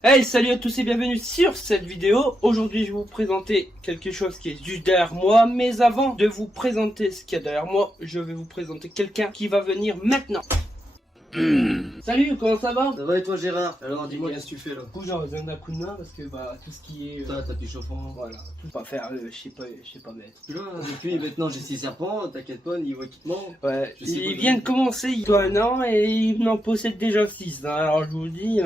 Hey, salut à tous et bienvenue sur cette vidéo. Aujourd'hui, je vais vous présenter quelque chose qui est juste derrière moi. Mais avant de vous présenter ce qu'il y a derrière moi, je vais vous présenter quelqu'un qui va venir maintenant. Salut, comment ça va? Ça va et toi Gérard? Alors dis-moi qu'est-ce que tu fais là? Du coup, j'aurais besoin d'un coup de main parce que tout ce qui est... Tapis chauffant. voilà, tout pas faire, je sais pas mettre. Tu vois, depuis maintenant j'ai 6 serpents, t'inquiète pas, niveau équipement. Ouais, Je sais il pas vient de commencer il y a un an et il en possède déjà 6. Alors je vous dis,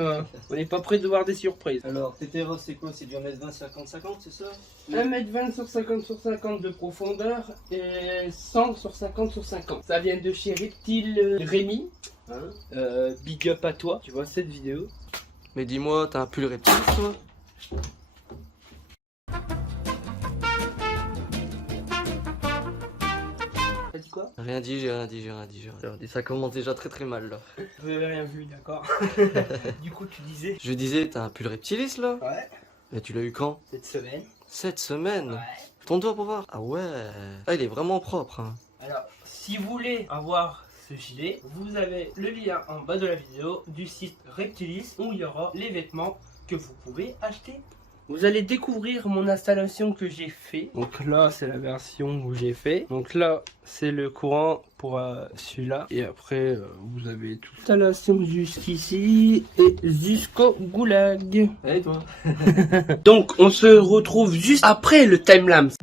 on n'est pas prêt de voir des surprises. Alors tes terrasses c'est quoi? C'est du 1m20 50-50 c'est ça? 1m20 sur 50 sur 50 de profondeur et 100 sur 50 sur 50. Ça vient de chez Reptile Rémi. Hein, big up à toi, tu vois cette vidéo. Mais dis-moi, t'as un pull reptile toi? T'as dit quoi? Rien dit, j'ai rien dit. Ça commence déjà très mal là. Vous avez rien vu, d'accord. Du coup, tu disais? Je disais, t'as un pull reptilis là? Ouais. Mais tu l'as eu quand? Cette semaine. Cette semaine? Ouais. Ton doigt pour voir? Ah ouais. Ah, il est vraiment propre hein. Alors, si vous voulez avoir ce gilet, vous avez le lien en bas de la vidéo du site Reptilis où il y aura les vêtements que vous pouvez acheter. Vous allez découvrir mon installation que j'ai fait. Donc là, c'est la version où j'ai fait. Donc là, c'est le courant pour celui-là. Et après, vous avez toute l'installation jusqu'ici et jusqu'au goulag. Et toi? Donc, on se retrouve juste après le timelapse.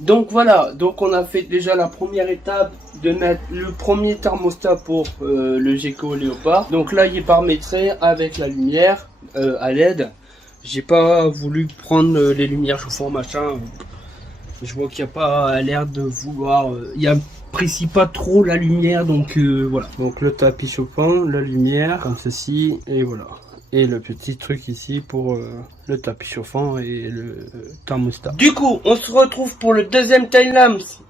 Donc voilà, donc on a fait déjà la première étape de mettre le premier thermostat pour le Gecko Léopard. Donc là il est paramétré avec la lumière à LED. J'ai pas voulu prendre les lumières chauffant machin. Je vois qu'il n'y a pas l'air de vouloir... il apprécie pas trop la lumière, donc voilà. Donc le tapis chauffant, la lumière, comme ceci, et voilà. Et le petit truc ici pour le tapis chauffant et le thermostat. Du coup, on se retrouve pour le deuxième timelapse.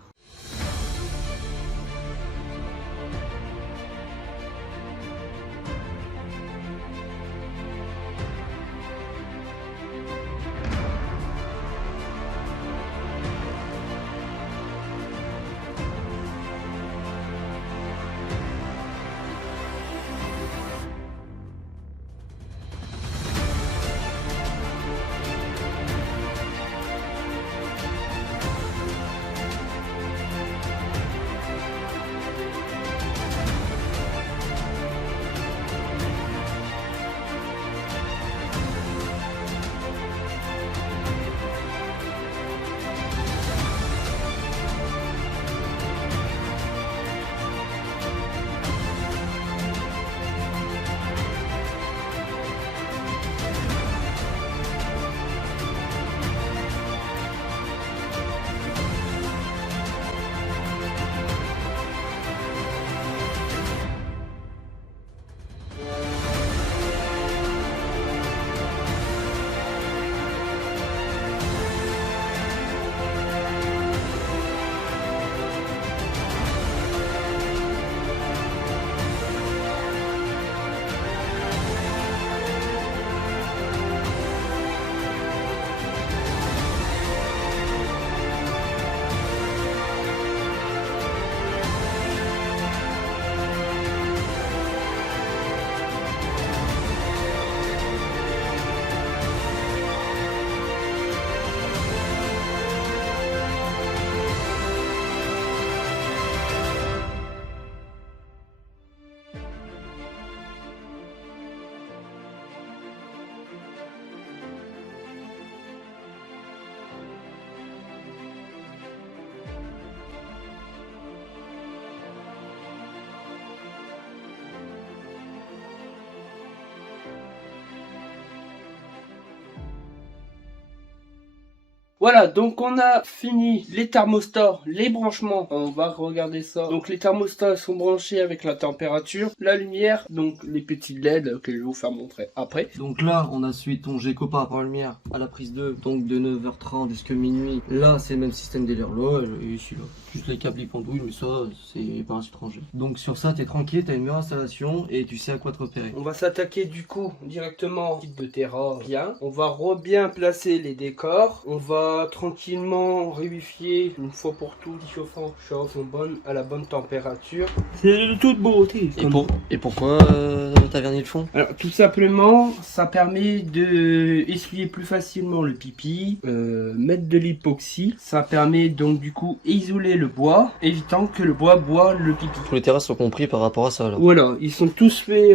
Voilà, donc on a fini les thermostats, les branchements. On va regarder ça. Donc les thermostats sont branchés avec la température, la lumière, donc les petits LED que je vais vous faire montrer après. Donc là, on a suivi ton Geco par rapport à la lumière à la prise 2, donc de 9h30 jusqu'à minuit. Là, c'est le même système d'hélium et ici là. Juste les câbles ils pendouillent, mais ça, c'est pas un étranger. Donc sur ça, t'es tranquille, t'as une meilleure installation et tu sais à quoi te repérer. On va s'attaquer du coup directement au kit de Terra. Bien. On va bien placer les décors. On va tranquillement réunifier une fois pour tout. Les chauffants chauffent à la bonne température. C'est de toute beauté. Et pourquoi t'as verni le fond? Alors tout simplement, ça permet de essuyer plus facilement le pipi, mettre de l'époxy. Ça permet donc du coup isoler le bois, évitant que le bois boit le pipi. Tous les terrasses sont compris par rapport à ça alors. Voilà, ils sont tous faits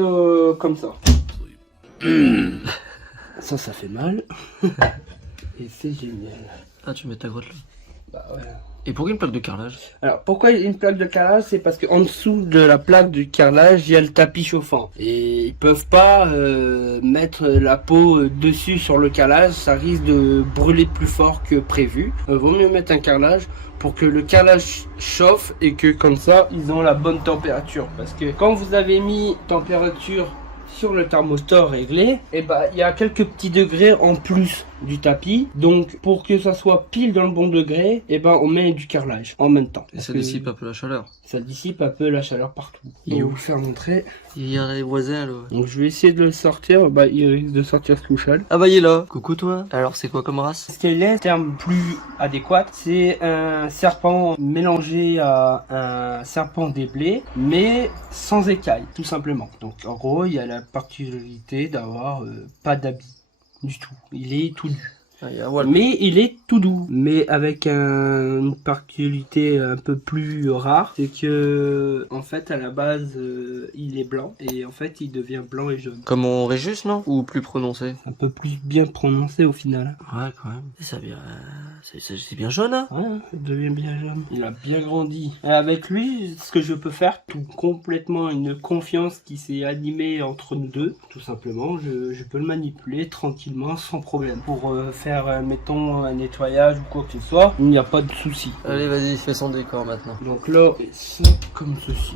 comme ça. Ça fait mal. Et c'est génial. Ah, tu mets ta grotte là. Bah ouais. Et pourquoi une plaque de carrelage? Alors pourquoi il y a une plaque de carrelage? C'est parce qu'en dessous de la plaque de carrelage, il y a le tapis chauffant. Et ils peuvent pas mettre la peau dessus sur le carrelage, ça risque de brûler plus fort que prévu. Vaut mieux mettre un carrelage pour que le carrelage chauffe et que comme ça, ils ont la bonne température. Parce que quand vous avez mis température sur le thermostat réglé, et bah il y a quelques petits degrés en plus du tapis, donc pour que ça soit pile dans le bon degré, et ben on met du carrelage en même temps. Et ça dissipe un peu la chaleur. Ça dissipe un peu la chaleur partout. Et je vais vous faire montrer. Il y a les voisins là. Donc je vais essayer de le sortir, bah il risque de sortir tout seul. Ah bah il est là. Coucou toi. Alors c'est quoi comme race? Scayless, terme plus adéquat, c'est un serpent mélangé à un serpent des blés, mais sans écailles, tout simplement. Donc en gros, il y a la particularité d'avoir pas d'habit du tout. Il est tout nu. Voilà. Mais il est tout doux, mais avec une particularité un peu plus rare, c'est que en fait à la base il est blanc et en fait il devient blanc et jaune. Comme on Régis non? Ou plus prononcé? Un peu plus bien prononcé au final. Ouais quand même. Ça bien, c'est bien jaune hein? Ouais, ça devient bien jaune. Il a bien grandi. Et avec lui, ce que je peux faire, tout complètement une confiance qui s'est animée entre nous deux, tout simplement, je peux le manipuler tranquillement, sans problème. Pour faire, mettons, un nettoyage ou quoi que ce soit, il n'y a pas de souci. Allez vas-y, fais son décor maintenant. Donc là, c'est comme ceci.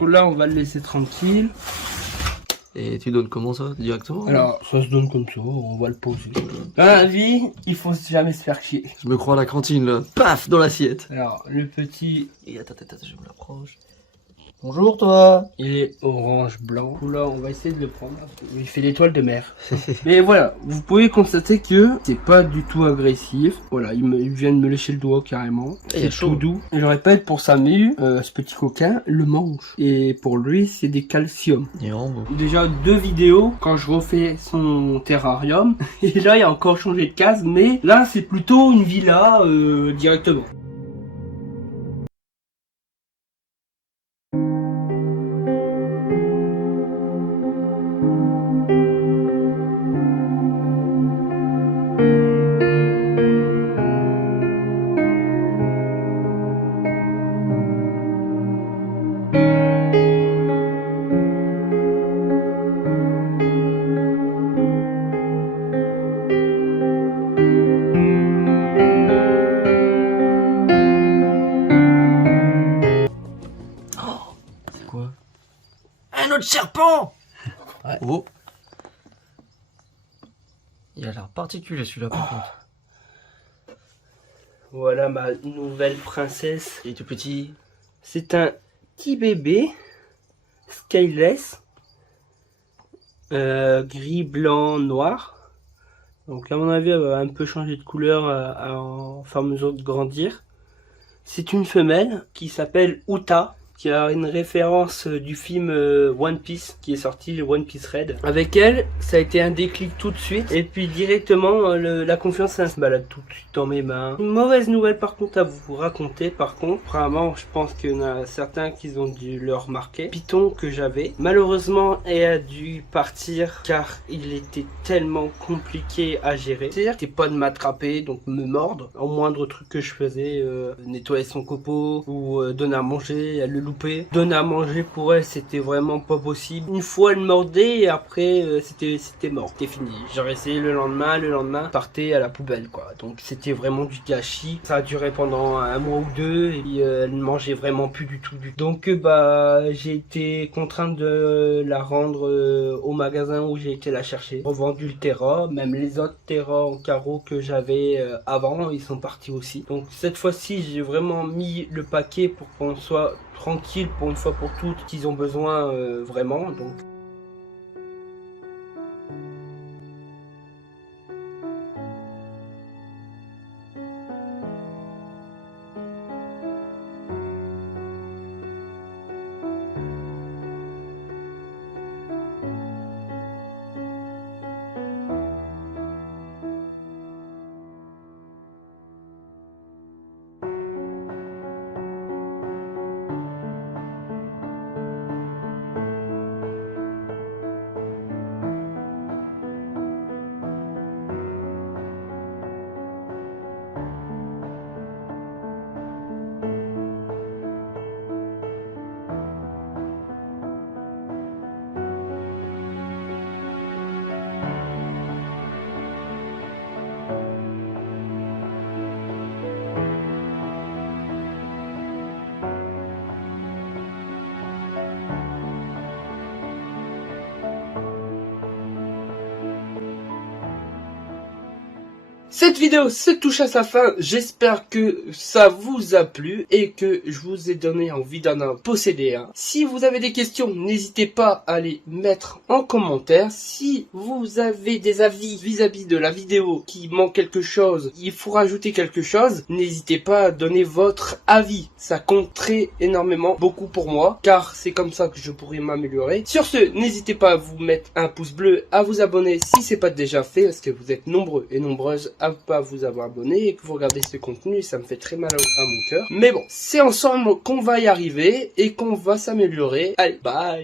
Donc là, on va le laisser tranquille. Et tu donnes comment ça, directement? Alors, ça se donne comme ça, on va le poser. Dans la vie, il faut jamais se faire chier. Je me crois à la cantine là. Paf, dans l'assiette. Alors, le petit, Et attends, je me l'approche. Bonjour toi. il est orange blanc. Là, on va essayer de le prendre. Il fait l'étoile de mer. Mais voilà, vous pouvez constater que c'est pas du tout agressif. Voilà, il vient de me lécher le doigt carrément. Et il est C'est chaud. tout doux. Et je répète, pour Samu, ce petit coquin le mange. Et pour lui, c'est des calcium. Il est vraiment beau. Déjà 2 vidéos quand je refais son terrarium. Et là, il a encore changé de case. Mais là, c'est plutôt une villa directement. C'est quoi? Un autre serpent. Ouais. Oh. Il a l'air particulier celui-là par contre. Voilà ma nouvelle princesse. Il est tout petit. C'est un petit bébé Scayless, gris, blanc, noir. Donc à mon avis, elle va un peu changer de couleur en fur et à mesure de grandir. C'est une femelle qui s'appelle Uta. qui a une référence du film One Piece qui est sorti, le One Piece Red. Avec elle, ça a été un déclic tout de suite et puis directement la confiance ça se balade tout de suite dans mes mains. Une mauvaise nouvelle par contre à vous raconter par contre, vraiment je pense qu'il y en a certains qui ont dû le remarquer. Python que j'avais malheureusement a dû partir car il était tellement compliqué à gérer. C'est-à-dire que c'était pas de m'attraper donc me mordre au moindre truc que je faisais, nettoyer son copeau ou donner à manger, elle le loupait. Donner à manger pour elle c'était vraiment pas possible. Une fois elle mordait et après c'était mort, c'était fini. J'ai essayé le lendemain partait à la poubelle quoi. Donc c'était vraiment du gâchis. Ça a duré pendant un mois ou deux et puis elle ne mangeait vraiment plus du tout. Donc bah j'ai été contraint de la rendre au magasin où j'ai été la chercher. Revendu le Terra, même les autres Terra en carreau que j'avais avant, ils sont partis aussi. Donc cette fois-ci j'ai vraiment mis le paquet pour qu'on soit tranquille pour une fois pour toutes qu'ils ont besoin vraiment. Donc cette vidéo se touche à sa fin, j'espère que ça vous a plu et que je vous ai donné envie d'en posséder un. Si vous avez des questions, n'hésitez pas à les mettre en commentaire. Si vous avez des avis vis-à-vis de la vidéo, qui manque quelque chose, il faut rajouter quelque chose, n'hésitez pas à donner votre avis. Ça compte très énormément, beaucoup pour moi, car c'est comme ça que je pourrai m'améliorer. Sur ce, n'hésitez pas à vous mettre un pouce bleu, à vous abonner si c'est pas déjà fait, parce que vous êtes nombreux et nombreuses à pas vous avoir abonné et que vous regardez ce contenu, ça me fait très mal à mon cœur. Mais bon, c'est ensemble qu'on va y arriver et qu'on va s'améliorer. Allez, bye!